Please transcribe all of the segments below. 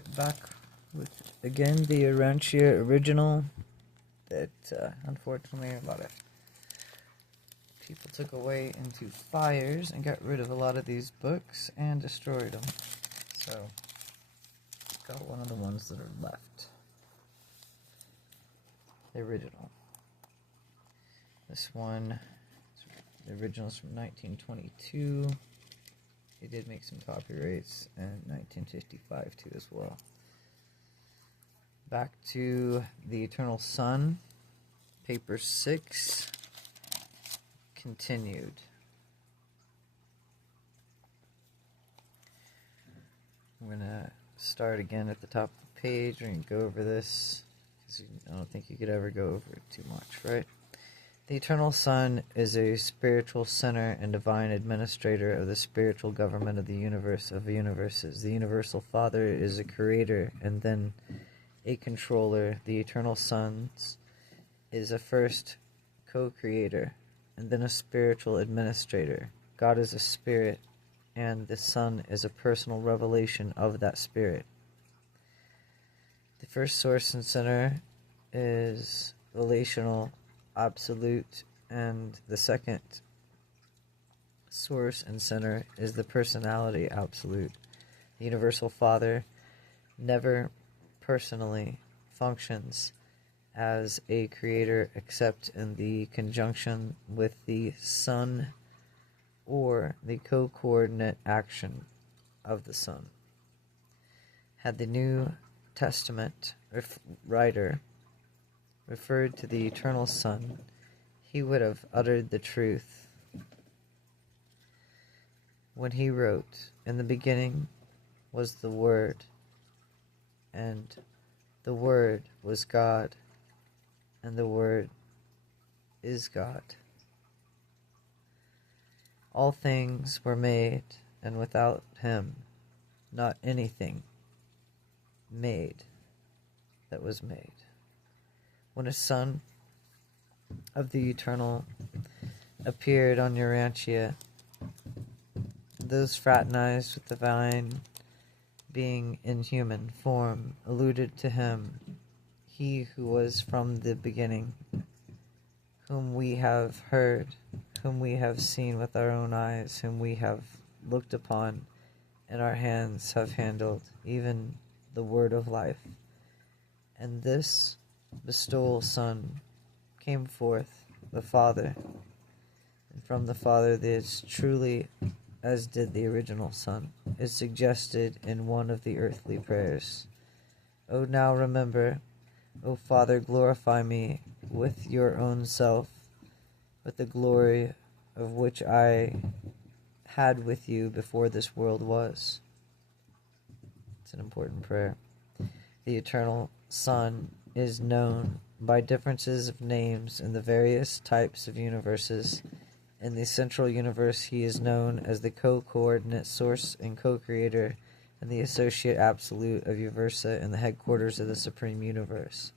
Alright, back with, again, the URANTIA original that, unfortunately, a lot of people took away into fires and got rid of a lot of these books and destroyed them. So, got one of the ones that are left. The original. This one, the original is from 1922. They did make some copyrights in 1955 too as well. Back to the Eternal Sun, paper 6, continued. I'm going to start again at the top of the page. We're going to go over this, because I don't think you could ever go over it too much, right? The Eternal Sun is a spiritual center and divine administrator of the spiritual government of the universe of universes. The Universal Father is a creator and then a controller. The Eternal Sun is a first co-creator and then a spiritual administrator. God is a spirit, and the Sun is a personal revelation of that spirit. The first source and center is relational, absolute, and the second source and center is the personality absolute. The Universal Father never personally functions as a creator except in the conjunction with the Sun or the co-coordinate action of the Sun. Had the New Testament writer referred to the Eternal Sun, he would have uttered the truth when he wrote, "In the beginning was the Word, and the Word was God, and the Word is God. All things were made, and without him not anything made that was made." When a son of the Eternal appeared on URANTIA, those fraternized with the divine being in human form alluded to him, he who was from the beginning, whom we have heard, whom we have seen with our own eyes, whom we have looked upon, and our hands have handled, even the word of life. And this bestowal Son came forth, the Father, and from the Father is truly, as did the original Son, is suggested in one of the earthly prayers. O now remember, O Father, glorify me with your own self, with the glory of which I had with you before this world was. It's an important prayer. The Eternal Son is known by differences of names in the various types of universes. In the central universe, he is known as the co-coordinate source and co-creator, and the associate absolute of Uversa in the headquarters of the Supreme Universe.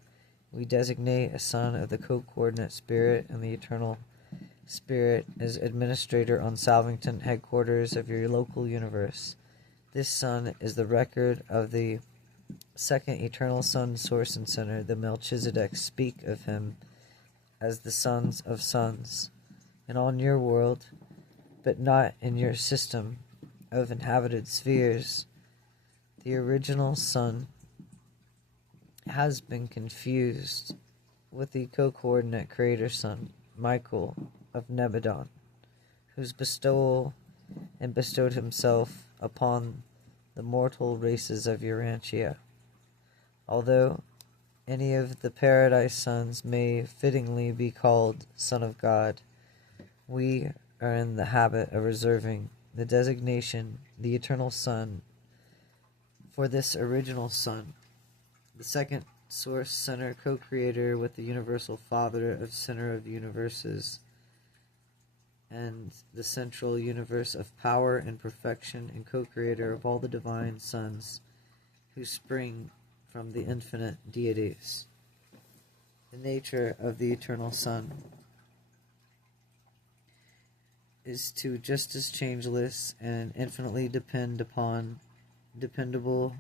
We designate a son of the co-coordinate spirit and the eternal spirit as administrator on Salvington, headquarters of your local universe. This son is the record of the second eternal Sun, source and center. The Melchizedek speak of him as the sons of sons, and on your world, but not in your system of inhabited spheres. The original Sun has been confused with the co-coordinate creator Sun, Michael of Nebadon, whose bestowed himself upon the mortal races of URANTIA. Although any of the paradise sons may fittingly be called Son of God, we are in the habit of reserving the designation, the Eternal Son, for this original Son, the second source, center, co-creator with the Universal Father of center of universes, and the central universe of power and perfection, and co-creator of all the divine sons who spring from the infinite deities. The nature of the Eternal Son is to just as changeless and infinitely dependable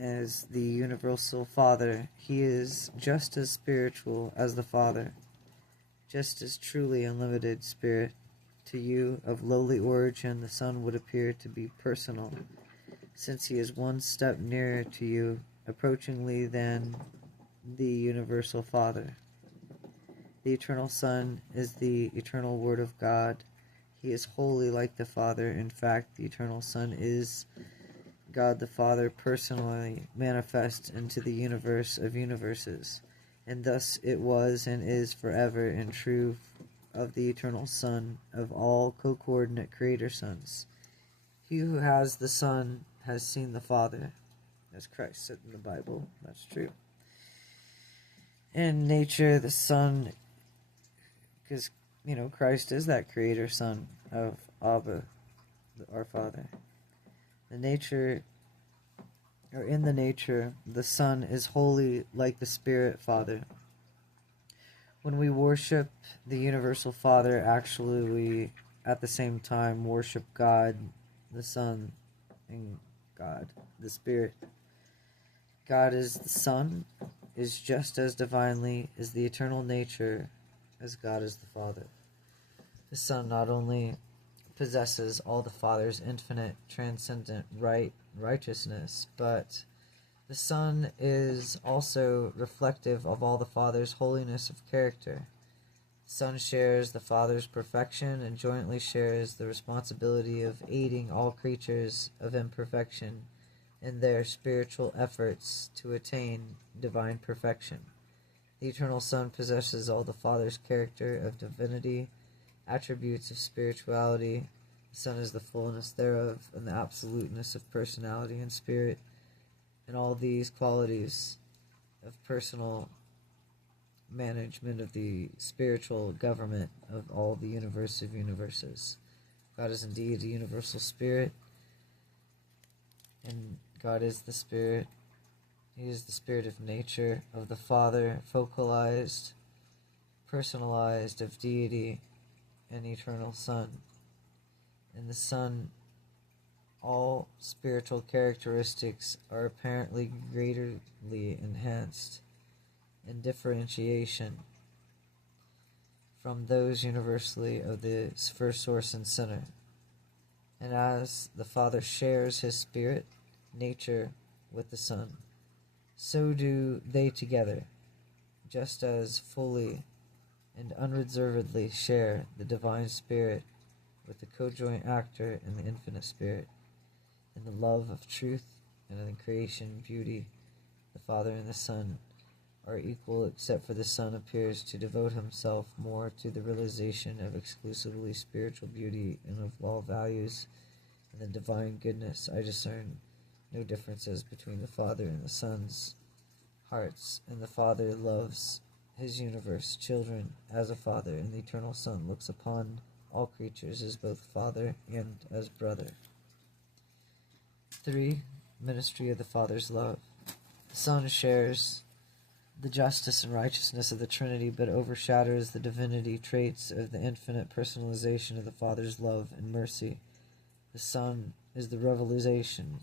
as the universal Father, he is just as spiritual as the Father, just as truly unlimited spirit. To you, of lowly origin, the Son would appear to be personal, since he is one step nearer to you, approachingly, than the universal Father. The eternal Son is the eternal Word of God. He is wholly like the Father. In fact, the eternal Son is God the Father personally manifest into the universe of universes, and thus it was and is forever and true of the eternal Son of all co-coordinate creator sons. He who has the Son has seen the Father, as Christ said in the Bible. That's true. In nature, the Son, because, Christ is that creator Son of Abba, our Father. In the nature, the Son is wholly like the Spirit Father. When we worship the universal Father, actually we, at the same time, worship God, the Son, and God, the Spirit. God is the Son, is just as divinely is the eternal nature as God is the Father. The Son not only possesses all the Father's infinite, transcendent righteousness, but the Son is also reflective of all the Father's holiness of character. The Son shares the Father's perfection and jointly shares the responsibility of aiding all creatures of imperfection in their spiritual efforts to attain divine perfection. The eternal Son possesses all the Father's character of divinity, attributes of spirituality. The Son is the fullness thereof, and the absoluteness of personality and spirit, and all these qualities of personal management of the spiritual government of all the universe of universes. God is indeed a universal spirit, and God is the Spirit. He is the Spirit of nature, of the Father, focalized, personalized, of deity, and eternal Son. In the Son, all spiritual characteristics are apparently greatly enhanced in differentiation from those universally of the first source and center. And as the Father shares his spirit, nature, with the Son, so do they together, just as fully and unreservedly share the divine spirit with the co-joint actor in the infinite spirit. In the love of truth and in the creation beauty, the Father and the Son are equal, except for the Son appears to devote himself more to the realization of exclusively spiritual beauty and of all values and the divine goodness. I discern no differences between the Father and the Son's hearts, and the Father loves his universe children as a father, and the eternal Son looks upon all creatures as both father and as brother. 3. Ministry of the Father's love. The Son shares the justice and righteousness of the Trinity, but overshadows the divinity traits of the infinite personalization of the Father's love and mercy. The Son is the revelation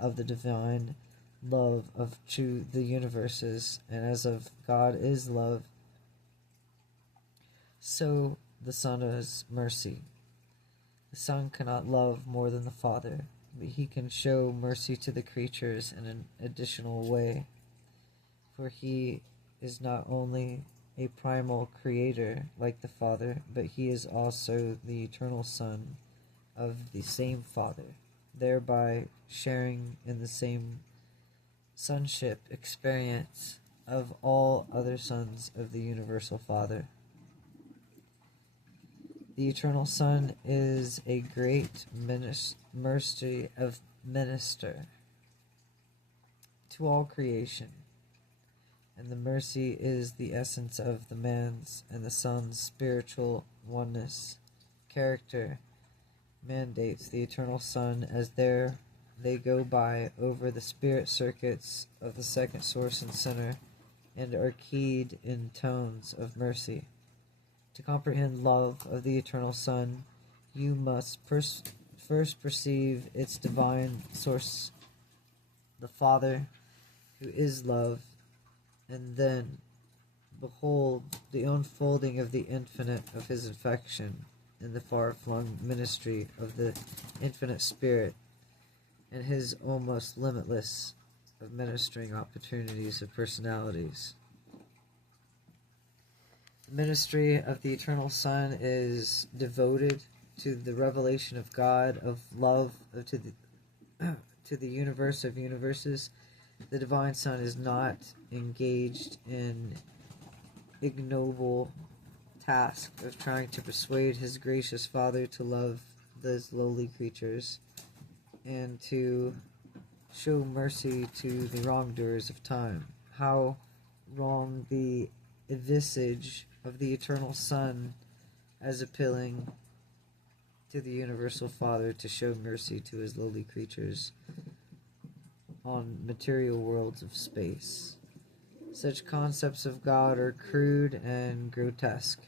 of the divine love to the universes, and as of God is love, so the Son is mercy. The Son cannot love more than the Father, but he can show mercy to the creatures in an additional way, for he is not only a primal creator like the Father, but he is also the eternal Son of the same Father, thereby sharing in the same sonship experience of all other sons of the universal Father. The eternal Son is a great mercy of minister to all creation, and the mercy is the essence of the man's and the Son's spiritual oneness. Character mandates the eternal Son as they go by over the spirit circuits of the second source and center, and are keyed in tones of mercy. To comprehend love of the eternal Son, you must first perceive its divine source the Father, who is love, and then behold the unfolding of the infinite of his affection in the far-flung ministry of the infinite Spirit, and his almost limitless of ministering opportunities of personalities. The ministry of the Eternal Son is devoted to the revelation of God, of love, to the universe of universes. The Divine Son is not engaged in ignoble task of trying to persuade his gracious Father to love those lowly creatures and to show mercy to the wrongdoers of time. How wrong the visage of the Eternal Son as appealing to the Universal Father to show mercy to his lowly creatures on material worlds of space. Such concepts of God are crude and grotesque.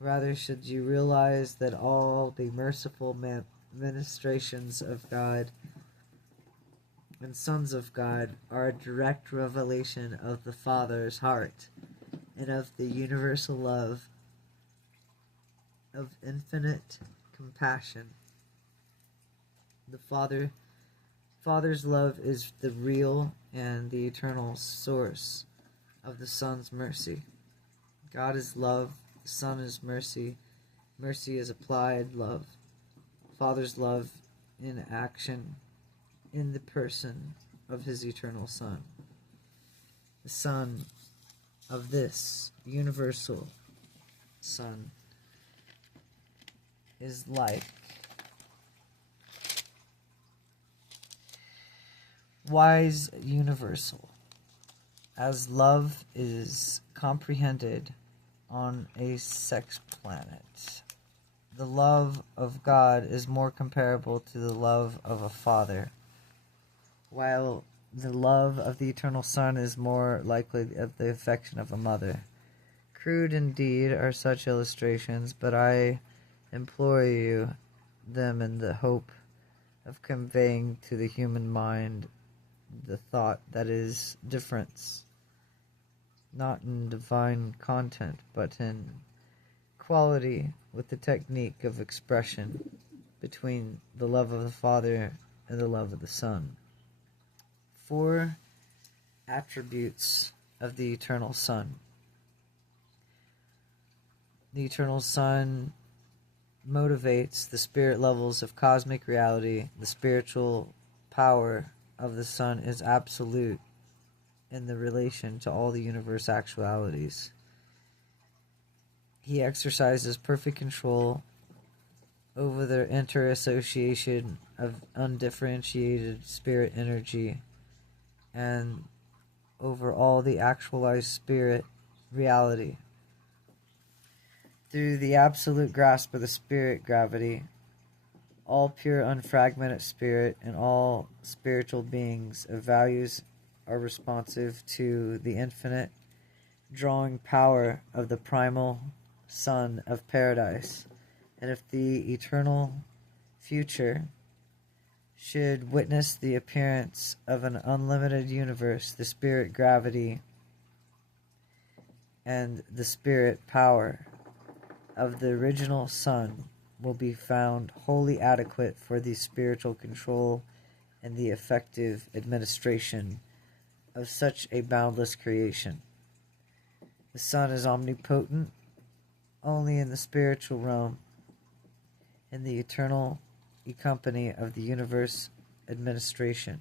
Rather, should you realize that all the merciful ministrations of God and sons of God are a direct revelation of the Father's heart and of the universal love of infinite compassion. The Father's love is the real and the eternal source of the Son's mercy. God is love, the Son is mercy, mercy is applied love. Father's love in action in the person of his eternal Son. The Son of this universal Son is like wise universal, as love is comprehended on a sex planet. The love of God is more comparable to the love of a father, while the love of the eternal Son is more likely of the affection of a mother. Crude indeed are such illustrations, but I implore you them in the hope of conveying to the human mind the thought that is difference, not in divine content, but in quality with the technique of expression between the love of the Father and the love of the Son. 4 attributes of the Eternal Son. The Eternal Son motivates the spirit levels of cosmic reality. The spiritual power of the Son is absolute in the relation to all the universe actualities. He exercises perfect control over the interassociation of undifferentiated spirit energy and over all the actualized spirit reality. Through the absolute grasp of the spirit gravity, all pure unfragmented spirit and all spiritual beings of values are responsive to the infinite drawing power of the primal Son of Paradise. And if the eternal future should witness the appearance of an unlimited universe, the spirit gravity and the spirit power of the original Son will be found wholly adequate for the spiritual control and the effective administration of such a boundless creation. The Son is omnipotent only in the spiritual realm, in the eternal company of the universe administration.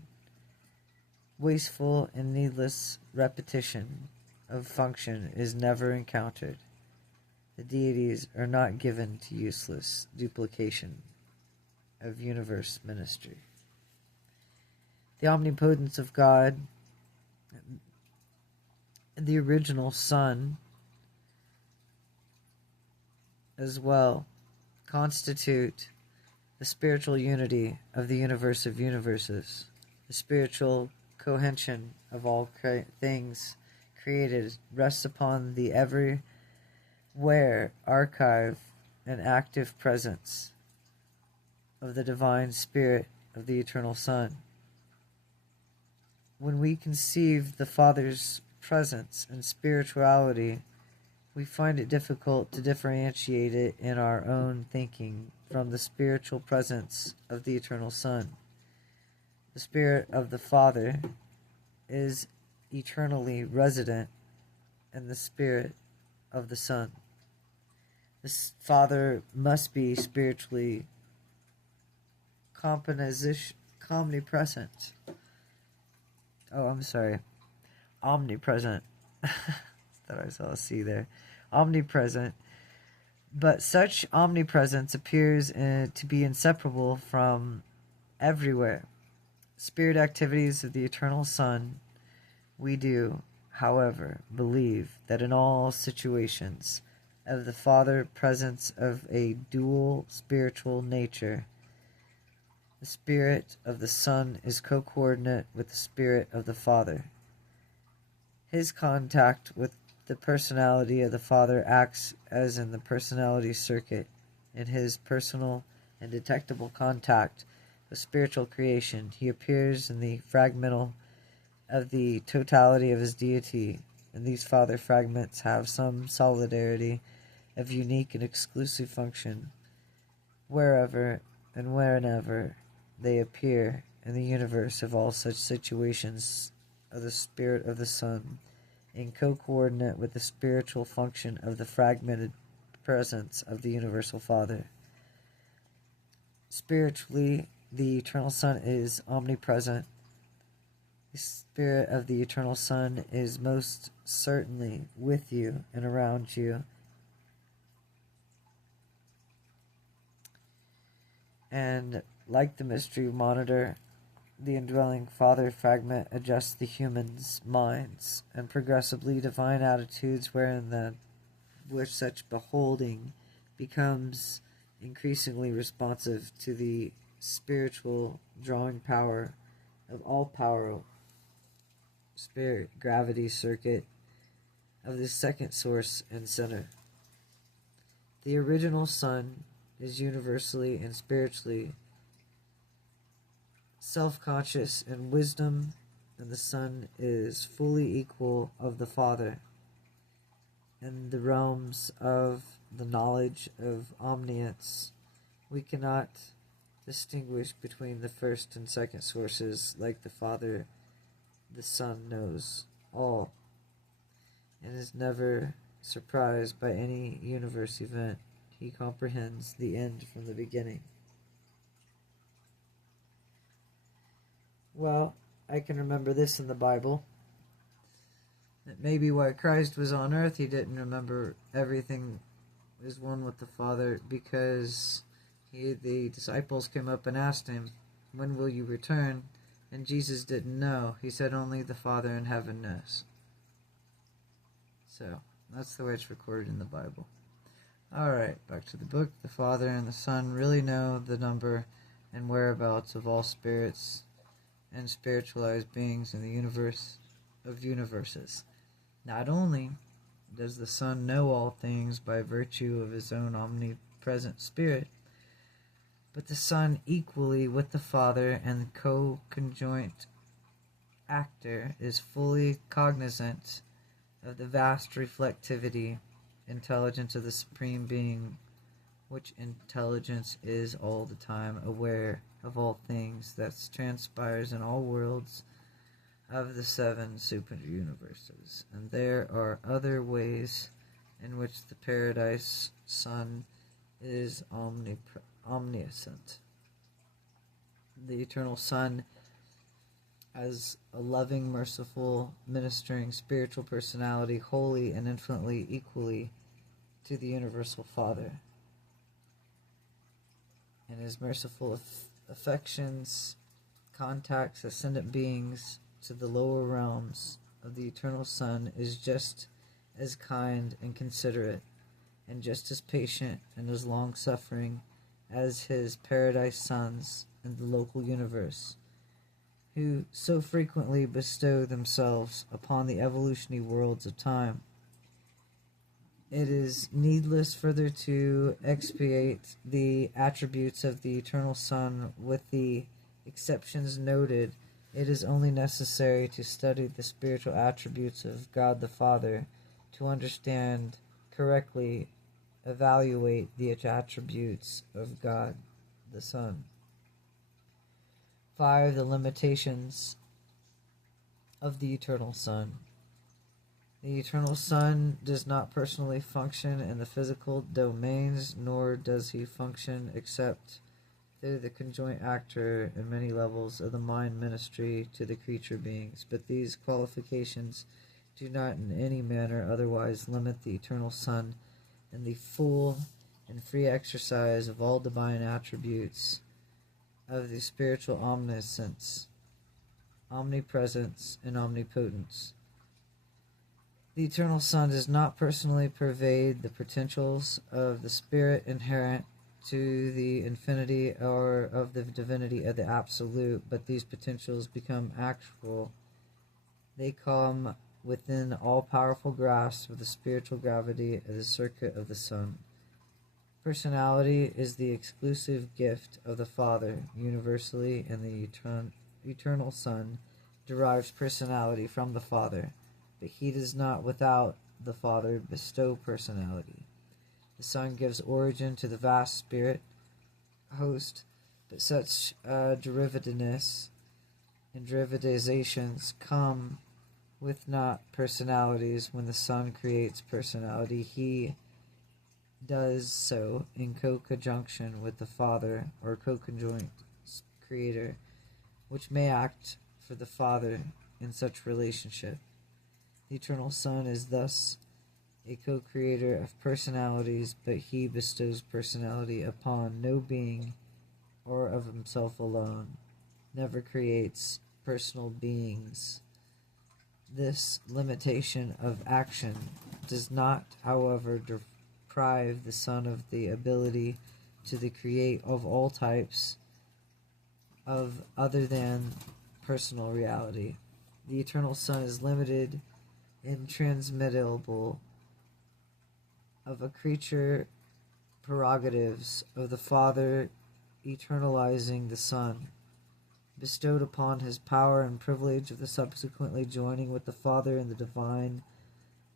Wasteful and needless repetition of function is never encountered. The deities are not given to useless duplication of universe ministry. The omnipotence of God, the original Son, as well, constitute the spiritual unity of the universe of universes, the spiritual cohesion of all things created rests upon the everywhere archive and active presence of the divine spirit of the eternal Son. when we conceive the Father's presence and spirituality, we find it difficult to differentiate it in our own thinking from the spiritual presence of the Eternal Son. The Spirit of the Father is eternally resident in the Spirit of the Son. The Father must be spiritually omnipresent. Omnipresent. Thought I saw a C there. Omnipresent. But such omnipresence appears to be inseparable from everywhere. Spirit activities of the Eternal Son, we do, however, believe that in all situations of the Father presence of a dual spiritual nature, the Spirit of the Son is co-coordinate with the Spirit of the Father. His contact with the personality of the Father acts as in the personality circuit in his personal and detectable contact with spiritual creation. He appears in the fragmental of the totality of his deity, and these Father fragments have some solidarity of unique and exclusive function wherever and whenever they appear in the universe. Of all such situations of the Spirit of the Son in co-coordinate with the spiritual function of the fragmented presence of the Universal Father. Spiritually, the Eternal Son is omnipresent. The Spirit of the Eternal Son is most certainly with you and around you. And like the mystery monitor, the indwelling Father fragment adjusts the human's minds and progressively divine attitudes which such beholding becomes increasingly responsive to the spiritual drawing power of all power spirit gravity circuit of the second source and center. The original Son is universally and spiritually self-conscious in wisdom, and the Son is fully equal of the Father. In the realms of the knowledge of omniscience, we cannot distinguish between the first and second sources like the Father. The Son knows all and is never surprised by any universe event. He comprehends the end from the beginning. Well, I can remember this in the Bible. That maybe while Christ was on earth, he didn't remember everything is one with the Father, because the disciples came up and asked him, "When will you return?" And Jesus didn't know. He said only the Father in heaven knows. So, that's the way it's recorded in the Bible. Alright, back to the book. The Father and the Son really know the number and whereabouts of all spirits and spiritualized beings in the universe of universes. Not only does the Son know all things by virtue of his own omnipresent Spirit, but the Son, equally with the Father and the co-conjoint actor, is fully cognizant of the vast reflectivity, intelligence of the Supreme Being, which intelligence is all the time aware of all things that transpires in all worlds of the 7 super universes. And there are other ways in which the Paradise Son is omniscient. The Eternal Son, as a loving, merciful, ministering, spiritual personality, wholly and infinitely equally to the Universal Father, and his merciful affections contacts ascendant beings to the lower realms of the Eternal Son, is just as kind and considerate, and just as patient and as long-suffering as his Paradise Sons in the local universe, who so frequently bestow themselves upon the evolutionary worlds of time. It is needless further to expiate the attributes of the Eternal Son with the exceptions noted It is only necessary to study the spiritual attributes of God the Father to understand correctly, evaluate the attributes of God the Son. 5. The limitations of the Eternal Son. The Eternal Son does not personally function in the physical domains, nor does he function except through the conjoint actor in many levels of the mind ministry to the creature beings. But these qualifications do not in any manner otherwise limit the Eternal Son in the full and free exercise of all divine attributes of the spiritual omniscience, omnipresence, and omnipotence. The Eternal Son does not personally pervade the potentials of the Spirit inherent to the infinity or of the divinity of the Absolute, but these potentials become actual. They come within all-powerful grasp of the spiritual gravity of the circuit of the Son. Personality is the exclusive gift of the Father universally, and the Eternal Son derives personality from the Father, but he does not without the Father bestow personality. The Son gives origin to the vast spirit host, but such derivativeness and derivatizations come with not personalities. When the Son creates personality, he does so in co-conjunction with the Father, or co-conjoint creator, which may act for the Father in such relationship. The Eternal Son is thus a co-creator of personalities, but he bestows personality upon no being or of himself alone, never creates personal beings. This limitation of action does not, however, deprive the Son of the ability to create of all types of other than personal reality. The Eternal Son is limited and transmittable of a creature prerogatives of the Father eternalizing the Son, bestowed upon his power and privilege of the subsequently joining with the Father in the divine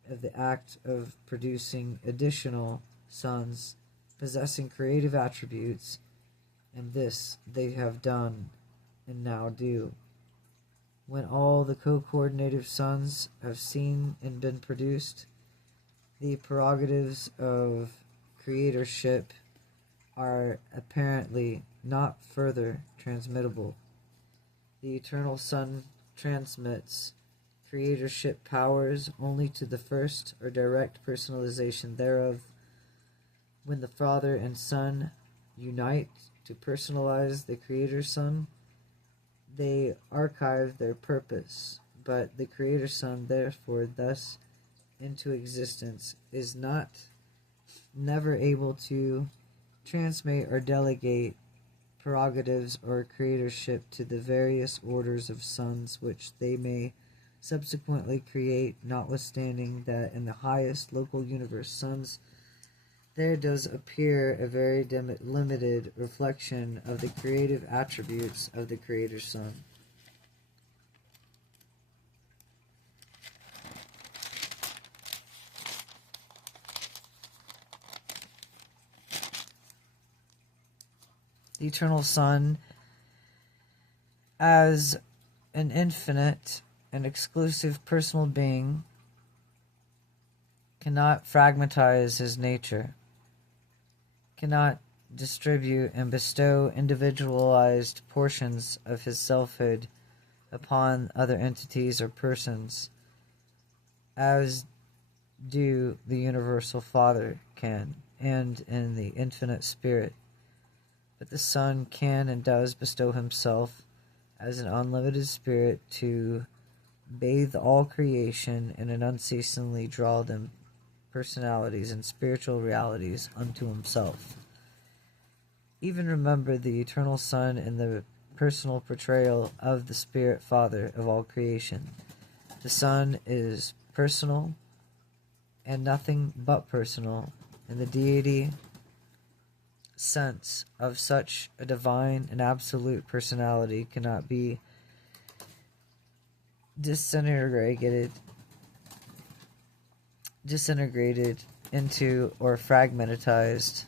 of the act of producing additional sons possessing creative attributes, and this they have done and now do. When all the co-coordinative sons have seen and been produced, the prerogatives of creatorship are apparently not further transmittable. The Eternal Son transmits creatorship powers only to the first or direct personalization thereof. When the Father and Son unite to personalize the Creator Son, they archive their purpose, but the Creator Son therefore thus into existence is never able to transmit or delegate prerogatives or creatorship to the various orders of sons which they may subsequently create, notwithstanding that in the highest local universe sons there does appear a very limited reflection of the creative attributes of the Creator Son. The Eternal Son, as an infinite and exclusive personal being, cannot fragmentize his nature, cannot distribute and bestow individualized portions of his selfhood upon other entities or persons, as do the Universal Father can, and in the Infinite Spirit. But the Son can and does bestow himself as an unlimited spirit to bathe all creation and unceasingly draw them personalities and spiritual realities unto himself. Even remember the Eternal Son in the personal portrayal of the Spirit Father of all creation. The Son is personal and nothing but personal, and the deity sense of such a divine and absolute personality cannot be disintegrated into or fragmentized.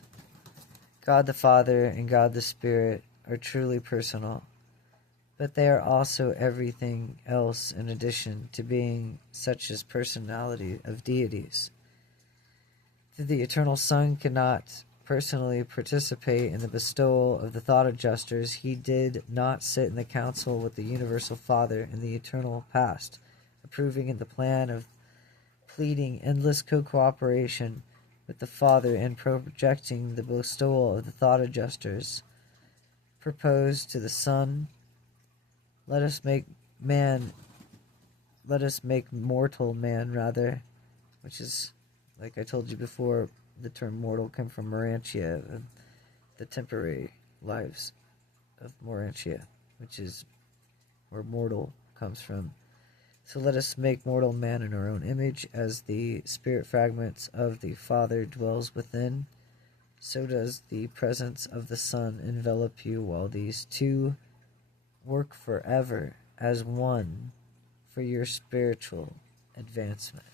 God the Father and God the Spirit are truly personal, but they are also everything else in addition to being such as personality of deities. The eternal Son cannot personally participate in the bestowal of the thought adjusters. He did not sit in the council with the universal Father in the eternal past, approving in the plan of pleading endless co-cooperation with the Father and projecting the bestowal of the thought adjusters. Proposed to the Son, let us make mortal man, rather, which is, like I told you before, the term mortal came from URANTIA, the temporary lives of URANTIA, which is where mortal comes from. So let us make mortal man in our own image, as the spirit fragments of the Father dwells within. So does the presence of the Son envelop you, while these two work forever as one for your spiritual advancement.